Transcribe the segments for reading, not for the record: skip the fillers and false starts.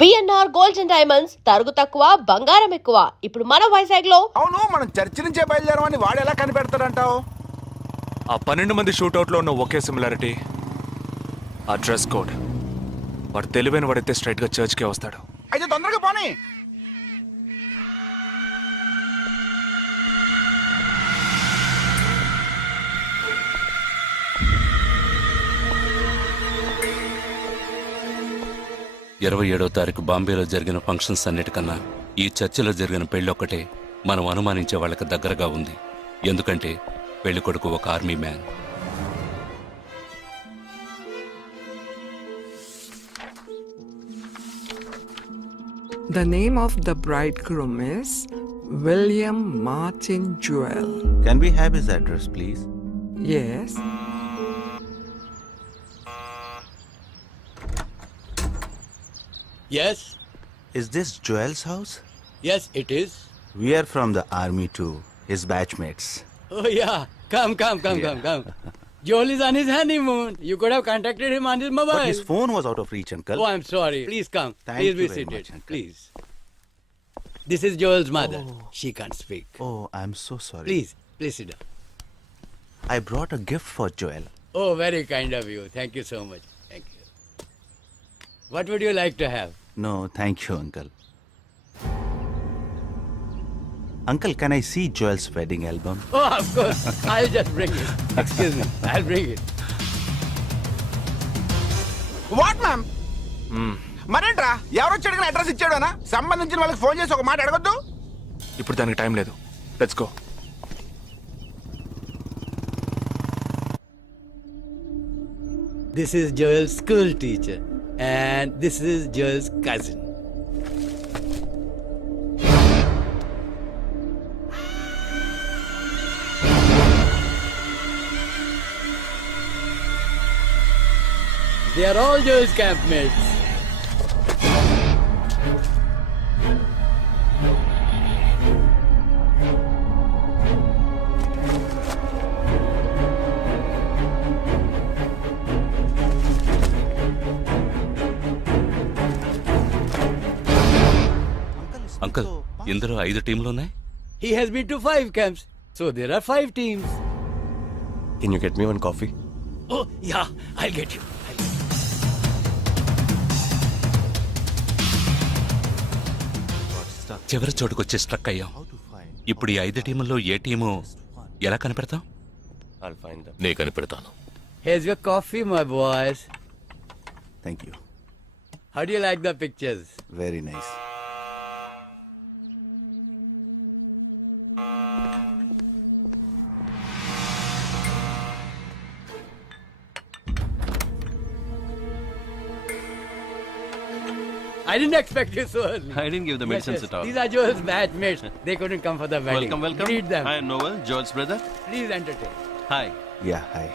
BNR gold and diamonds తరుగు తక్కువ బంగారం ఎక్కువ. ఇప్పుడు మన వైజాగ్ లో. అవును, మనం చర్చి నుంచే బయలుదేరమని వాడు ఎలా కనిపెడతాడంటావు? ఆ 12 మంది షూట్అవుట్లో ఉన్న ఒకే సిమిలారిటీ, ఆ డ్రెస్ కోడ్. వాడు తెలివైన వాడైతే స్ట్రైట్గా చర్చ్కే వస్తాడు. అయితే తొందరగా పోనీ. ఇరవై 27వ తారీఖు బాంబేలో జరిగిన ఫంక్షన్స్ అన్నిటికన్నా ఈ చర్చిలో జరిగిన పెళ్ళొక్కటే మనం అనుమానించే వాళ్ళకి దగ్గరగా ఉంది. ఎందుకంటే పెళ్లి కొడుకు ఒక army man. The name of the bridegroom is William Martin Jewell. Can we have his address, please? Yes. Yes, Is this Joel's house? yes, it is. We are from the army too, his batchmates. Oh, yeah. Come. Joel is on his honeymoon. You could have contacted him on his mobile. But his phone was out of reach, uncle. Oh, I'm sorry. Please come. Thank Please be you very seated. much, uncle. Please. This is Joel's mother. She can't speak. Oh, I'm so sorry. Please sit down. I brought a gift for Joel. Oh, very kind of you. Thank you so much. Thank you. What would you like to have? No, thank you, uncle. Uncle, can I see Joel's wedding album? Oh, of course. I'll just bring it. Excuse me. I'll bring it. What ma'am? మరేంట్రా, ఎవరు వచ్చాడు కానీ address ఇచ్చాడోనా? సంబంధించిన వాళ్ళకి phone చేసి ఒక మాట అడగొద్దు. ఇప్పుడు దానికి టైం లేదు. Let's go. This is Joel's school teacher. And this is Joel's cousin. They are all Joel's campmates. Uncle, ఇందులో 5 టీంలున్నాయి. He has been to 5 camps. So there are 5 teams. Can you get me one coffee? Oh, yeah, I'll get you. చివరి చోటుకొచ్చి struck అయ్యాం. ఇప్పుడు ఈ 5 టీముల్లో ఏ team ఎలా కనిపెడతాం? I'll find them. నే కనిపెడతాను. Here's your coffee, my boys. Thank you. How do you like the pictures? Very nice. I didn't expect you so early. I didn't give the medicines at all. These are Joel's batchmates. They couldn't come for the wedding. Welcome. Greet them. I am Noel, Joel's brother. Please entertain. Hi. Yeah, hi.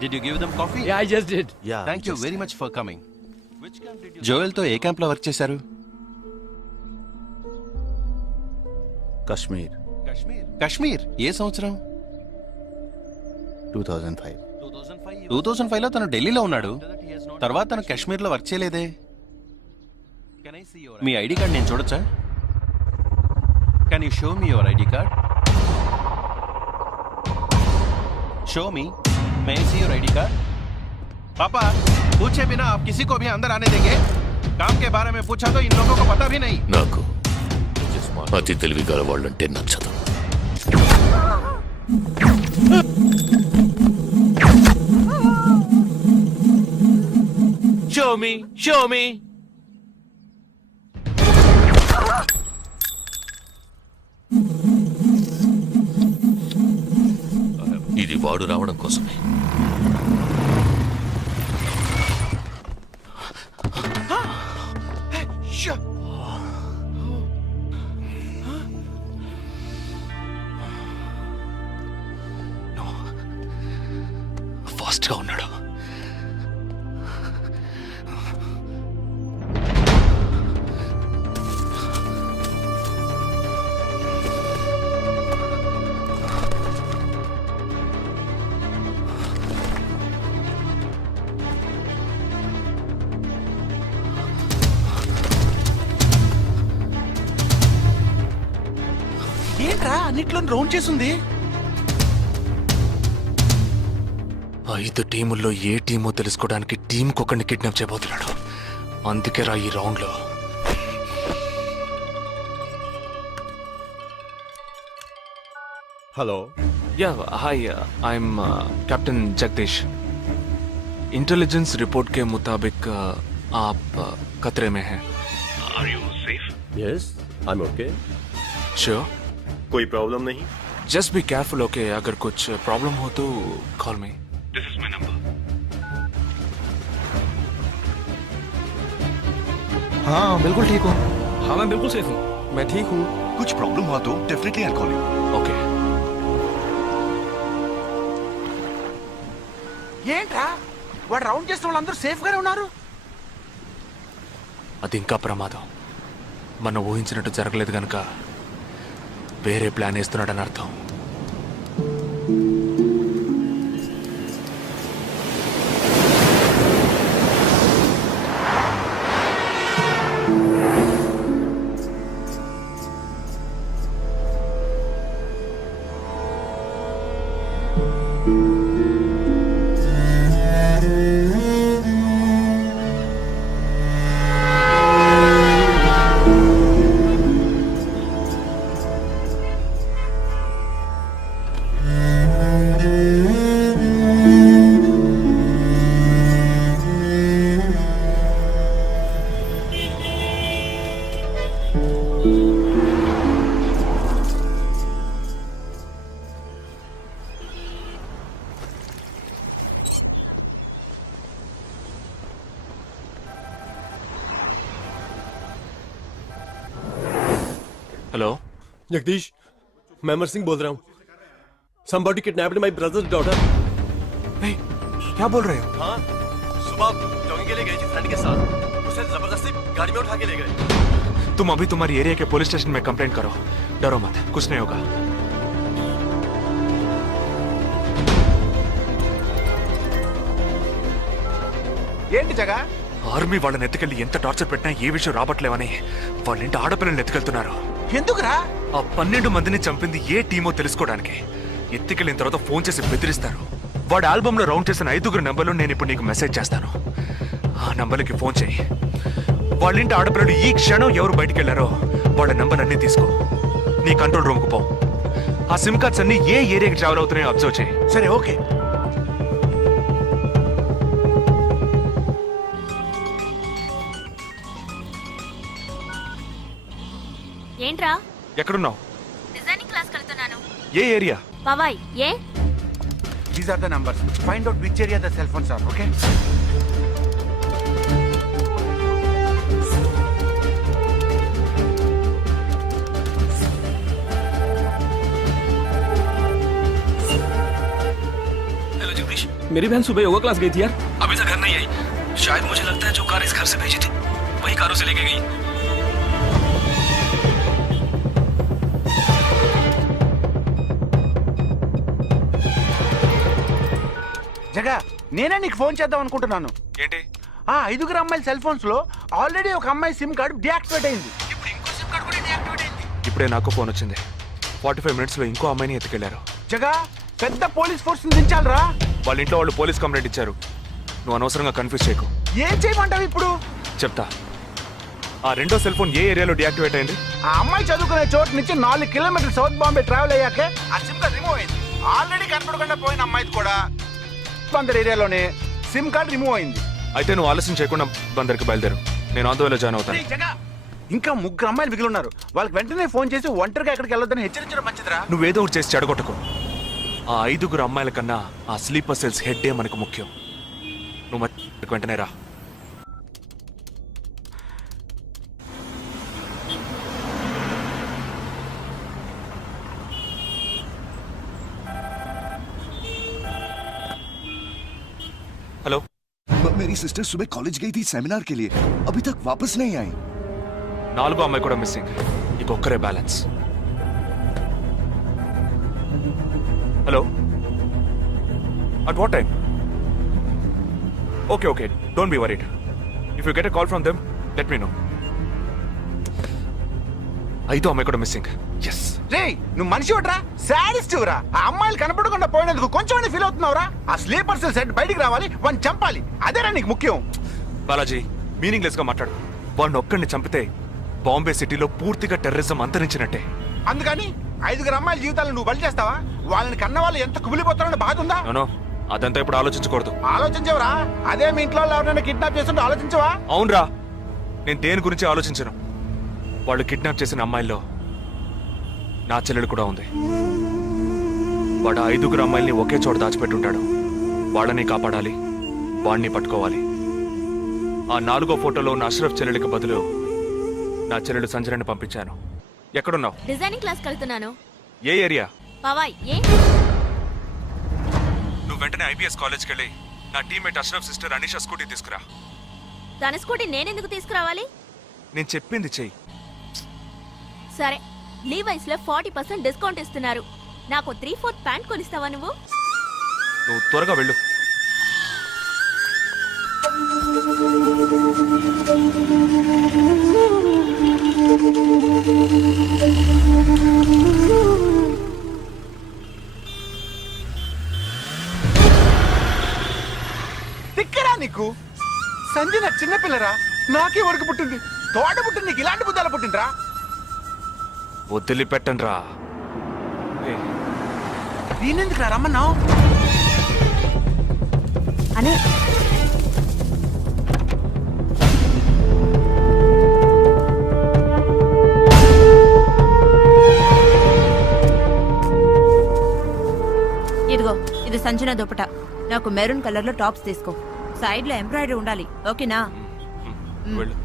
Did you give them coffee? Yeah, I just did. Yeah. Thank you just- very much for coming. Which camp did you Joel తో ఏ camp లో work చేశారు? Kashmir, Kashmir. ఏ సంవత్సరం? 2005. 2005 లో తను ఢిల్లీలో ఉన్నాడు. తర్వాత తను కాశ్మీర్ లో వర్క్ చేయలేదే. మీ ఐడి కార్డ్ నేను చూడొచ్చా? Can you show me your ID card? Show me. May I see your ID card? पापा, पूछे बिना आप किसी को भी अंदर आने देंगे? काम के बारे में पूछा तो इन लोगों को पता भी नहीं. నాకు అతి తెలివి గల వాళ్ళంటే నచ్చదు. Show me. ఇది వాడు రావడం కోసమే. ఫాస్ట్ గా ఉన్నాడు. అన్నిట్లో రౌండ్ చేసింది. 5 టీముల్లో ఏ టీమో తెలుసుకోవడానికి టీంకి ఒకరిని కిడ్నాప్ చేయబోతున్నాడు. అందుకే రా ఈ రౌండ్లో. Hello yeah hi, I'm captain Jagdish. Intelligence report के मुताबिक आप खतरे में हैं. Yes I am okay sure? कोई प्रॉब्लम नहीं जस्ट बी केयरफुल, ओके? अगर कुछ प्रॉब्लम हो तो call me. This is my number. हाँ बिल्कुल ठीक हूँ. हाँ मैं बिल्कुल सेफ हूँ. मैं ठीक हूँ. कुछ प्रॉब्लम हुआ तो definitely I call you. Okay. ఏంట్రా వాడు రౌండ్ చేసిన వాళ్ళందరూ సేఫ్ గానే ఉన్నారు. అది ఇంకా ప్రమాదం. మనం ఊహించినట్టు జరగలేదు కనుక వేరే ప్లాన్ వేస్తున్నాడని అర్థం. हेलो, जगदीश मैं अमर सिंह बोल रहा हूँ. Somebody kidnapped my brother's daughter. नहीं, क्या बोल रहे हो? हाँ सुबह जॉगिंग के लिए गई थी फ्रेंड के साथ. उसे जबरदस्ती गाड़ी में उठा के ले गए. तुम अभी तुम्हारी एरिया के पुलिस स्टेशन में कंप्लेंट करो. डरो मत, कुछ नहीं होगा. ఏంటి జగా? ఆర్మీ వాళ్ళని ఎత్తుకెళ్ళి ఎంత టార్చర్ పెట్టినా ఏ విషయం రాబట్లేవని వాళ్ళ ఇంటి ఆడపిల్లల్ని ఎత్తుకెళ్తున్నారు. ఎందుకురా? ఆ 12 మందిని చంపింది ఏ టీమో తెలుసుకోవడానికి. ఎత్తుకెళ్ళిన తర్వాత ఫోన్ చేసి బెదిరిస్తారు. వాడి ఆల్బమ్ లో రౌండ్ చేసిన 5 నెంబర్లు నేను ఇప్పుడు నీకు మెసేజ్ చేస్తాను. ఆ నంబర్లకి ఫోన్ చేయి. వాళ్ళ ఇంటి ఆడపిల్లలు ఈ క్షణం ఎవరు బయటికి వెళ్ళారో వాళ్ళ నంబర్ అన్ని తీసుకో. నీ కంట్రోల్ రూమ్ కు పో. ఆ సిమ్ కార్డ్స్ అన్ని ఏ ఏరియాకి ట్రావెల్ అవుతున్నాయో అబ్జర్వ్ చేయి. సరే ఓకే. ఏంట్రా? ఎక్కడున్నావు? డిజైనింగ్ క్లాస్ వెళ్తున్నాను. ఏ ఏరియా? పవాయ్. ఏ? These are the numbers. Find out which area the cell phones are. Okay. Hello Jagdish, मेरी बहन सुबह योगा क्लास गई थी यार. अभी तक घर नहीं आई. शायद मुझे लगता है जो कार इस घर से भेजी थी वही कारों से लेके गई. జగా నేనే నీకు ఫోన్ చేద్దాం అనుకుంటున్నాను. ఏంటి? ఆ 5 అమ్మాయిల సెల్ ఫోన్స్ లో ఆల్రెడీ ఒక అమ్మాయి సిమ్ కార్డ్ డియాక్టివేట్ అయింది. ఇప్పుడు ఇంకో సిమ్ కార్డ్ కూడా డియాక్టివేట్ అయింది. ఇప్పుడే నాకు ఫోన్ వచ్చింది. 45 మినిట్స్ లో ఇంకో అమ్మాయిని ఎత్తుకెళ్లారు. జగా పెద్ద పోలీస్ ఫోర్స్ దించాలరా. వాళ్ళ ఇంట్లో వాళ్ళు పోలీస్ కంప్లైంట్ ఇచ్చారు. నువ్వు అనవసరంగా కన్ఫ్యూజ్ చేయకు. ఏం చేయమంటావు ఇప్పుడు? చెప్తా. ఆ రెండో సెల్ ఫోన్ ఏ ఏరియాలో డియాక్టివేట్ అయింది? ఆ అమ్మాయి చదువుకునే చోటు నుంచి 4 కిలోమీటర్లు సౌత్ బాంబే ట్రావెల్ అయ్యాకే ఆ సిమ్ కార్డ్ రిమూవ్ అయింది. ఆల్రెడీ కనపడకుండా పోయిన అమ్మాయిది కూడా బందర్ ఏరియాలోనే సిమ్ కార్డ్ రిమూవ్ అయింది. అయితే నువ్వు ఆలస్యం చేయకుండా బందర్కి బయలుదేరు. నేను ఆందోళన జాయిన్ అవుతాను. ఇంకా 3 అమ్మాయిలు మిగిలి ఉన్నారు. వాళ్ళకి వెంటనే ఫోన్ చేసి ఒంటరిగా ఎక్కడికి వెళ్ళొద్దని హెచ్చరించడం మంచిదిరా. నువ్వేదో ఒకటి చేసి చెడగొట్టకు. ఆ 5 అమ్మాయిల కన్నా ఆ స్లీపర్ సెల్స్ హెడ్డే మనకు ముఖ్యం. నువ్వు వెంటనే రా. हेलो, मेरी सिस्टर सुबह कॉलेज गई थी सेमिनार के लिए, अभी तक वापस नहीं आई. 4 అమ్మాయి కూడా మిస్సింగ్. ఇంకొక్కరే balance. Hello, at what time? Okay okay, don't be worried. If you get a call from them let me know. 5 అమ్మాయి కూడా మిస్సింగ్. ఎస్ రే నువ్వు మనిషి ఒకట్రా, శాడిస్ట్ రా. ఆ అమ్మాయిలు కనపడకుండా పోయినందుకు కొంచెం ఫీల్ అవుతున్నావురా? ఆ స్లీపర్ సెల్ సెట్ బయటికి రావాలి, వాడిని చంపాలి, అదేరా నీకు ముఖ్యం. బాలాజీ మీనింగ్లెస్ గా మాట్లాడు. వాడిని ఒక్కడిని చంపితే బాంబే సిటీలో పూర్తిగా టెర్రరిజం అంతరించినట్టే. అందుకని 5 అమ్మాయిల జీవితాలను నువ్వు బలి చేస్తావా? వాళ్ళని కన్న వాళ్ళు ఎంత కుమిలిపోతారని బాధ ఉందా? నో, అదంతా ఇప్పుడు ఆలోచించకూడదు. ఆలోచించవరా? అదే మీ ఇంట్లో ఎవరైనా కిడ్నాప్ చేస్తుంటే ఆలోచించవా? అవునరా, నేను దేని గురించి ఆలోచించను. వాళ్ళు కిడ్నాప్ చేసిన అమ్మాయిల్లో నా చెల్లెలు కూడా ఉంది. వాడు 5 అమ్మాయిల్ని ఒకే చోట దాచిపెట్టుంటాడు. వాళ్ళని కాపాడాలి, వాడిని పట్టుకోవాలి. ఆ 4వ ఫోటోలో ఉన్న అష్రఫ్ చెల్లెలికి బదులు నా చెల్లెలు సంజనని పంపించాను. ఎక్కడున్నావు? డిజైనింగ్ క్లాస్ వెళ్తున్నాను. ఏ ఏరియా? పవాయ్. ఏ? నువ్వు వెంటనే ఐబీఎస్ కాలేజ్కి వెళ్ళి నా teammate Ashraf sister Anisha scooty తీసుకురా. తన స్కూటీ నేనెందుకు తీసుకురావాలి? నేను చెప్పింది చెయ్యి. సరే, లీవైస్ లో 40% డిస్కౌంట్ ఇస్తున్నారు. నాకు 3/4 ప్యాంట్ కొనిస్తావా నువ్వు? నువ్వు త్వరగా వెళ్ళు. తిక్కరా నీకు? సంజన చిన్నపిల్లరా, నాకే వరకు పుట్టింది. తోట పుట్టింది, నీకు ఇలాంటి బుద్ధాలు పుట్టిందిరా? వదిలిపెట్టను రా. నేనెందుకు రా రమ్మన్నావు? అనే ఇదిగో, ఇది సంజన దుపట. నాకు మెరూన్ కలర్ లో టాప్స్ తీసుకో. సైడ్ లో ఎంబ్రాయిడరీ ఉండాలి, ఓకేనా? వెళ్ళు.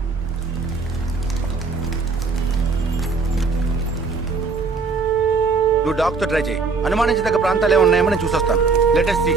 నువ్వు డాక్టర్ ట్రై చేయి. అనుమానించదగ్గ ప్రాంతాలు ఏమి ఉన్నాయేమో నేను చూసొస్తాను. Latest see.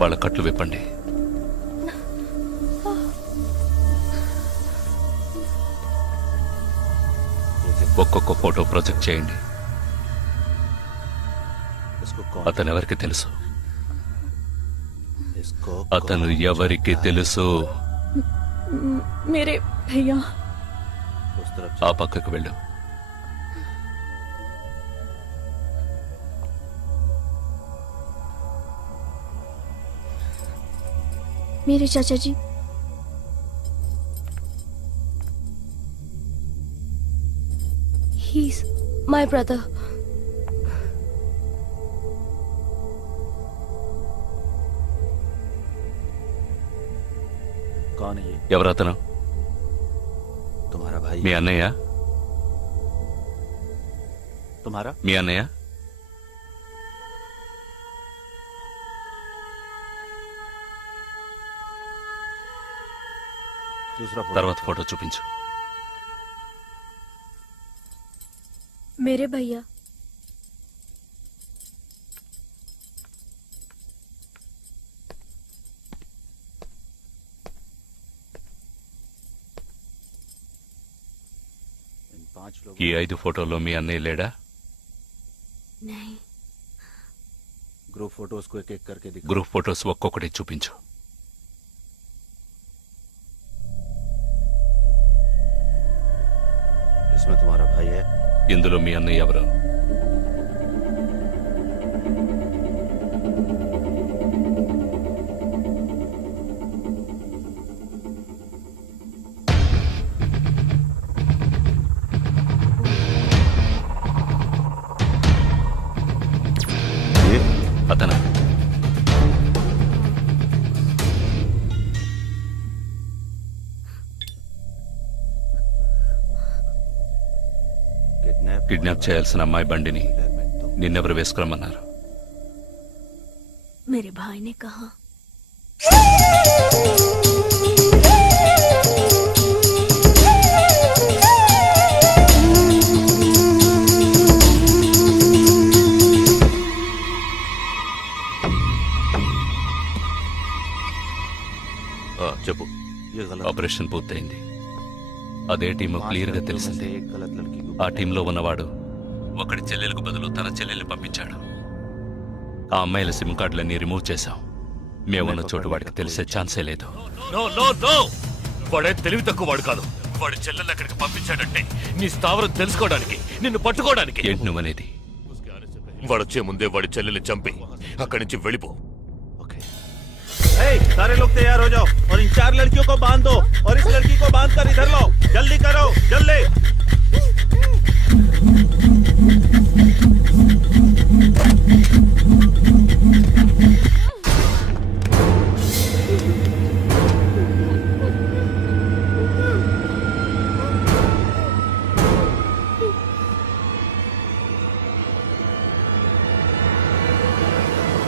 వాళ్ళ కట్లు విప్పండి. ఒక్కొక్క ఫోటో ప్రొజెక్ట్ చేయండి. అతను ఎవరికి తెలుసు? అతను ఎవరికి తెలుసు? మీరే భయ్యా. ఆ పక్కకు వెళ్ళు. मेरे चाचा जी. He's my brother. कौन है ये? ఎవరతను? तुम्हारा भाई? మీ అన్నయ్య? तुम्हारा? మీ అన్నయ్య? दूसरा फोटो। తర్వాత ఫోటో చూపించు. मेरे भैया. इन 5 लोग। ఈ 5 ఫోటోల్లో మీ అన్నయ్య లేడా? नहीं. ग्रुप फोटोज को एक एक करके दिखा। గ్రూప్ ఫోటోస్ ఒక్కొక్కటి చూపించు. इसमें तुम्हारा भाई है? ఇందులో మీ అన్నయ్య ఎవరు? అతను కిడ్నాప్ చేయాల్సిన అమ్మాయి బండిని నిన్నెవరు వేసుకురమ్మన్నారు? मेरे भाई ने कहा. చెప్పు. ఆపరేషన్ పూర్తయింది. అదే టీము క్లియర్గా తెలిసింది. ఆ టీంలో ఉన్నవాడు ఒకడి చెల్లెలకు బదులు తన చెల్లెల్ని పంపించాడు. ఆ అమ్మాయిల సిమ్ కార్డులన్నీ రిమూవ్ చేశాం. మేమున్న చోటు వాడికి తెలిసే ఛాన్సే లేదు. వాడే తెలివి తక్కువ వాడు కాదు. వాడి చెల్లెల్ని అక్కడికి పంపించాడంటే నీ స్థావరం తెలుసుకోవడానికి, నిన్ను పట్టుకోవడానికి. ఏంటి నువ్వనేది? వాడొచ్చే ముందే వాడి చెల్లెల్ని చంపి అక్కడి నుంచి వెళ్ళిపో. सारे लोग तैयार हो जाओ और इन 4 लड़कियों को बांध दो और इस लड़की को बांध कर इधर लो. जल्दी करो, जल्दी.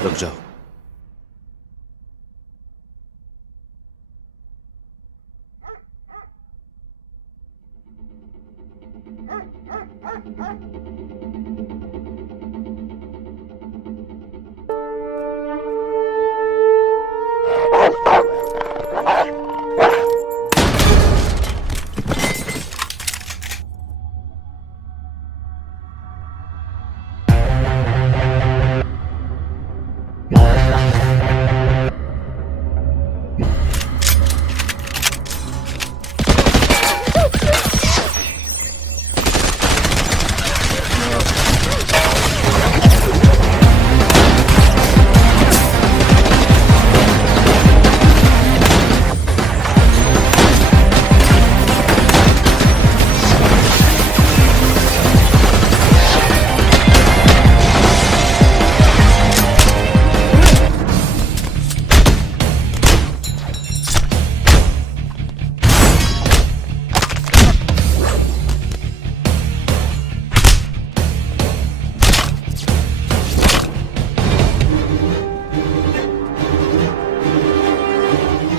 रुक जाओ.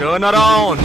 Turn around.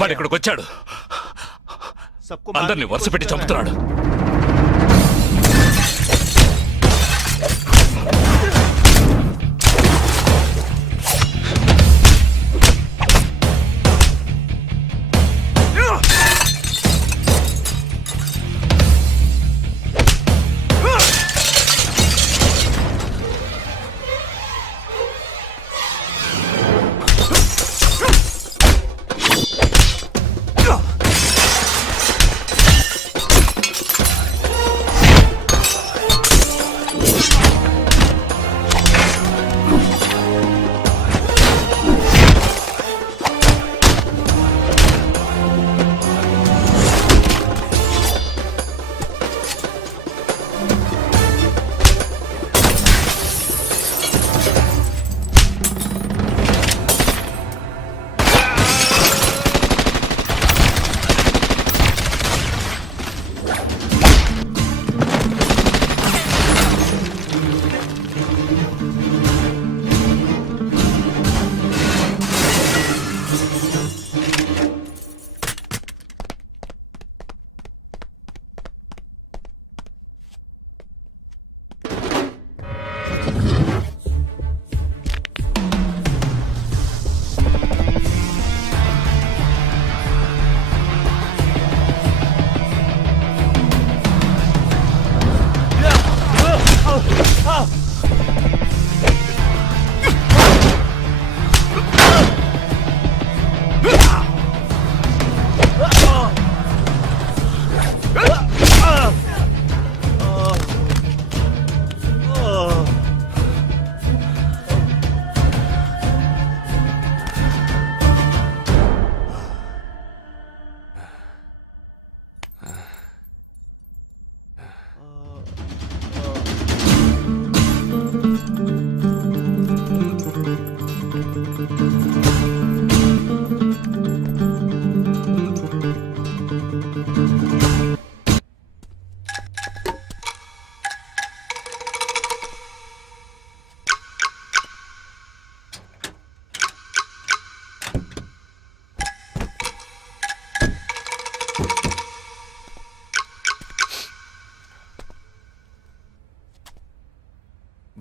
వాడు ఇక్కడికి వచ్చాడు. అందరినీ వరుస పెట్టి చంపుతున్నాడు. There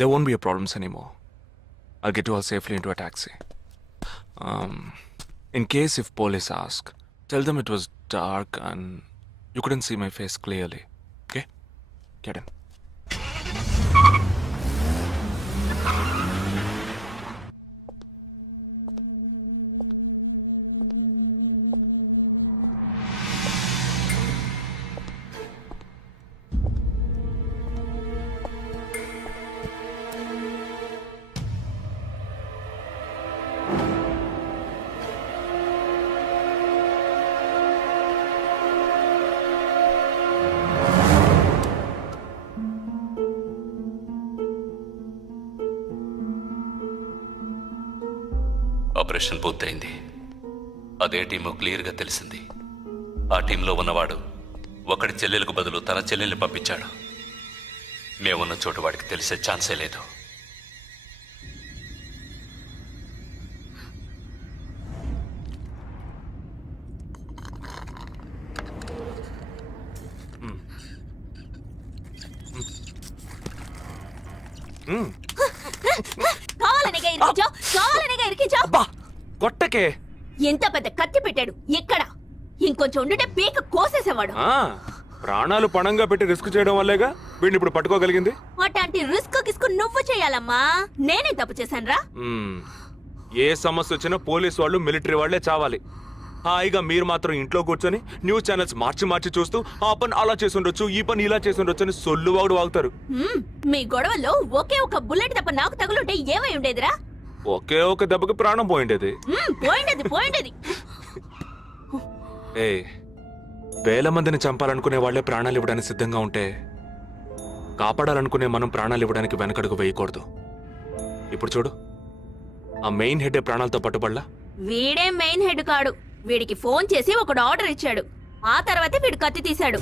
won't be a problems anymore. I'll get you all safely into a taxi. In case if police ask, tell them it was dark and you couldn't see my face clearly. Okay? Get in. Operation పూర్తయింది. అదే team క్లియర్గా తెలిసింది. ఆ టీంలో ఉన్నవాడు ఒకడి చెల్లెలకు బదులు తన చెల్లెల్ని పంపించాడు. మేమున్న చోటు వాడికి తెలిసే ఛాన్సే లేదు. కావాలనిగా ఇరికించావు. కొట్టకే. ఎంత పెద్ద కత్తి పెట్టాడు. ఎక్కడ ఇంకొంచెం ఉండుంటే పీక కోసేసేవాడు. ప్రాణాలు పణంగా పెట్టి రిస్క్ చేయడం వల్లేగా వీడిని ఇప్పుడు పట్టుకోగలిగింది. అట్లాంటి రిస్క్ కిస్కు నువ్వు చేయాలమ్మా. నేనే తప్పు చేశానురా. ఏ సమస్య వచ్చినా పోలీస్ వాళ్ళు మిలిటరీ వాళ్లే చావాలి. హాయిగా మీరు మాత్రం ఇంట్లో కూర్చొని న్యూస్ ఛానల్స్ మార్చి చూస్తూ ఆ పని అలా చేసి ఉండొచ్చు, ఈ పని ఇలా చేసి ఉండొచ్చు అని సొల్లు వాడు వాగుతారు. మీ గొడవల్లో ఒకే ఒక బుల్లెట్ తప్ప నాకు తగులుంటే ఏమై ఉండేదిరా? ఒకే ఒక దెబ్బకి ప్రాణం పోయిండేది. పోయిండేది. ఏ వేల మందిని చంపాలనుకునే వాళ్లే ప్రాణాలు ఇవ్వడానికి సిద్ధంగా ఉంటే కాపాడాలనుకునే మనం ప్రాణాలు ఇవ్వడానికి వెనకడుగు వేయకూడదు. ఇప్పుడు చూడు, ఆ మెయిన్ హెడ్ ప్రాణాలతో పట్టుబడలా. వీడే మెయిన్ హెడ్ కాడు. వీడికి ఫోన్ చేసి ఒకడు ఆర్డర్ ఇచ్చాడు. ఆ తర్వాతే వీడు కత్తి తీశాడు.